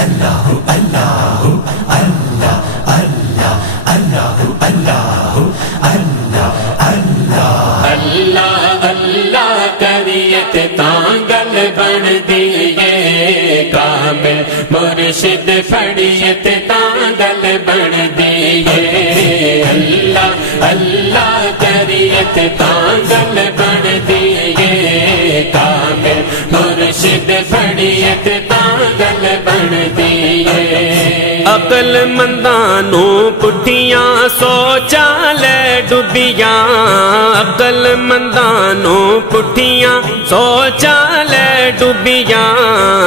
اللہ اللہ اللہ اللہ اللہ اللہ اللہ اللہ اللہ اللہ کریت تانگل بن دیئے کامل مرشد فڑیت تانگل بن دیئے اللہ اللہ کریت تانگل بن دیئے کامل مرشد فڑیت تانگل بن دیئے عقل مندانوں پٹھیاں سوچا لے ڈبیاں عقل مندانوں پٹھیاں سوچا لے ڈبیاں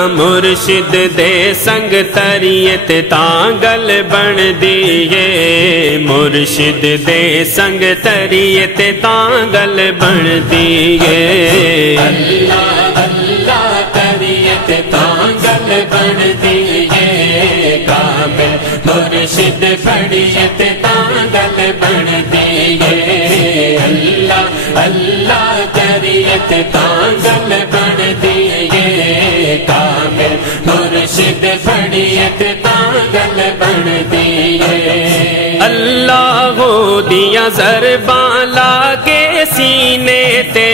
مرشد دے سنگ تریت تانگل بن دیئے مرشد دے سنگ تریت تانگل بن دیئے اللہ اللہ تریت تانگل بن دیئے کامل مرشد فڑیت تانگل بن دیئے اللہ اللہ کریت تانگل بن دیئے کامل مرشد فڑیت تانگل بن دیئے اللہ ہو دیا ضرباں لا کے سینے تے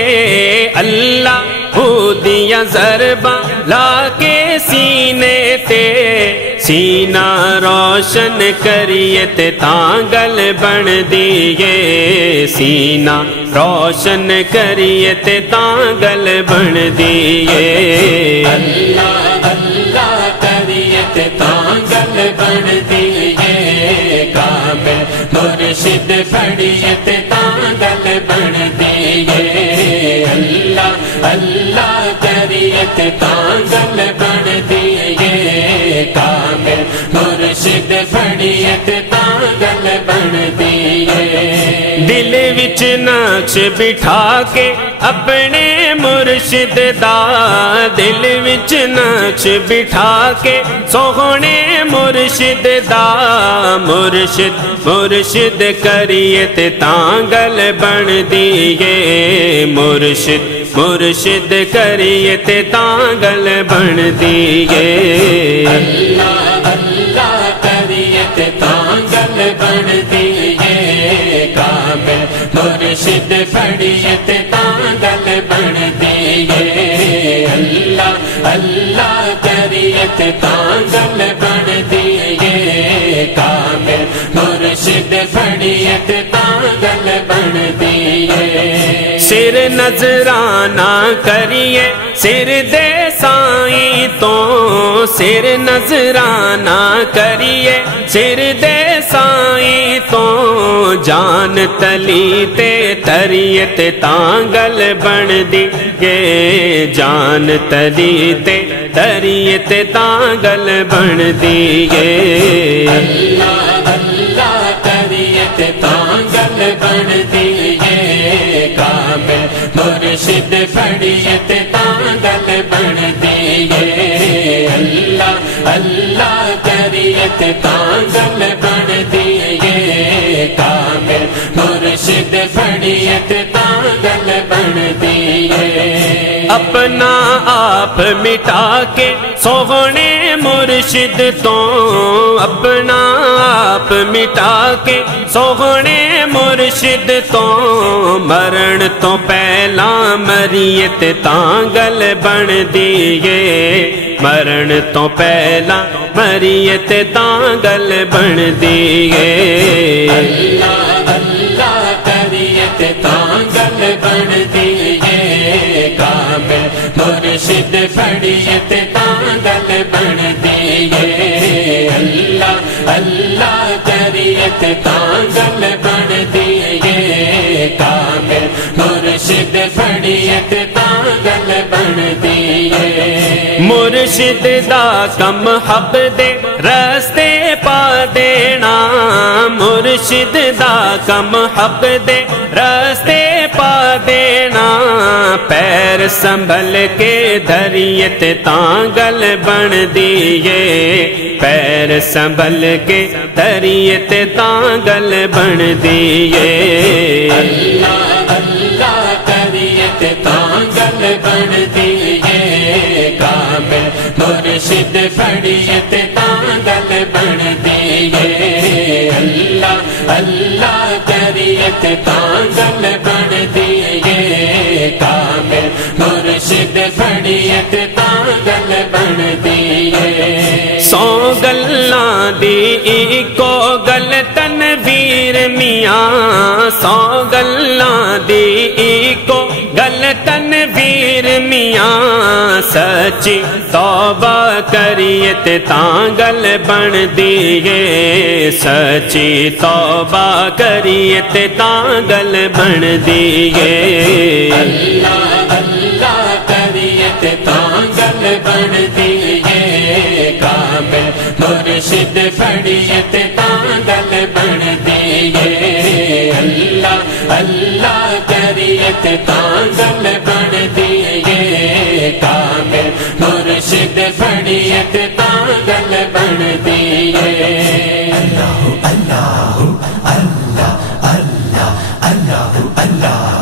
اللہ ہو دیا ضرباں لا کے سینے تے سینہ روشن کریت تانگل بن دیئے سینہ روشن کریت تانگل بن دیئے اللہ اللہ کریت تانگل بن دیئے کامل مرشد فڑیت تانگل بن دیئے اللہ اللہ کریت تانگل بن دیئے کامل مرشد فڑیت تانگل بن دیئے دل وچ نقش بٹھا کے اپنے مرشد دا دل وچ نقش بٹھا کے سوہنے مرشد دا مرشد مرشد کریت تانگل بن دیئے مرشد مرشد کریت تانگل بن دیئے اللہ اللہ کریت تانگل بن دیئے کامل مرشد فڑیت تانگل بن دیئے اللہ اللہ کریت تانگل بن دیئے کامل مرشد فڑیت تانگل بن دیئے سر نظرانہ کریے سر دے سائیں تو سر نظرانہ کریے سر دے سائیں تو جان تلی تے تریت تانگل بن دیئے جان تلی تے تریت تانگل بن دیئے اللہ اللہ تریت تانگل بن دیئے کامل مرشد فڑیت تانگل بن دیئے اللہ اللہ کریت تانگل بن دیئے کامل مرشد فڑیت تانگل بن دیئے اپنا آپ مٹا کے سوہنے مرشد تو اپنا آپ مٹا کے سوہنے مرشد تو مرن تو پہلا مریت تانگل بن دیئے مرن تو پہلا مریت تانگل بن دیئے اللہ اللہ کریت تانگل بن دیئے کامل مرشد فڑیت تانگل بن دیئے اللہ اللہ کریت تانگل بن دیئے کامل مرشد فڑیت تانگل بن دیئے مرشد دا کم حق دے رستے پا دینا مرشد دا کم حق دے رستے پا دینا پیر سنبھل کے دھریت تانگل بن دیئے پیر سنبھل کے دھریت تانگل بن دیئے اللہ اللہ کریت تانگل بن دیئے کامل مرشد پڑھیے تے تاں گل بن دیئے اللہ اللہ کریے تے تاں گل بن دیئے کامل مرشد پڑھیے تے تاں گل بن دیئے سو گلاں دی اکو گل تنویر میاں سو گلاں دی اکو گل تنویر میاں سچی توبہ کریے تے تاں گل بن دیئے سچی توبہ کریے تے تاں گل بن دیئے اللہ اللہ کریے تے تاں گل بن دیئے کامل مرشد پڑھیے تے تاں گل بن دیئے اللہ اللہ کریے تے تاں گل بن دیئے کامل مرشد پڑھیے تے تاں گل بن دیئے اللہ اللہ اللہ اللہ اللہ اللہ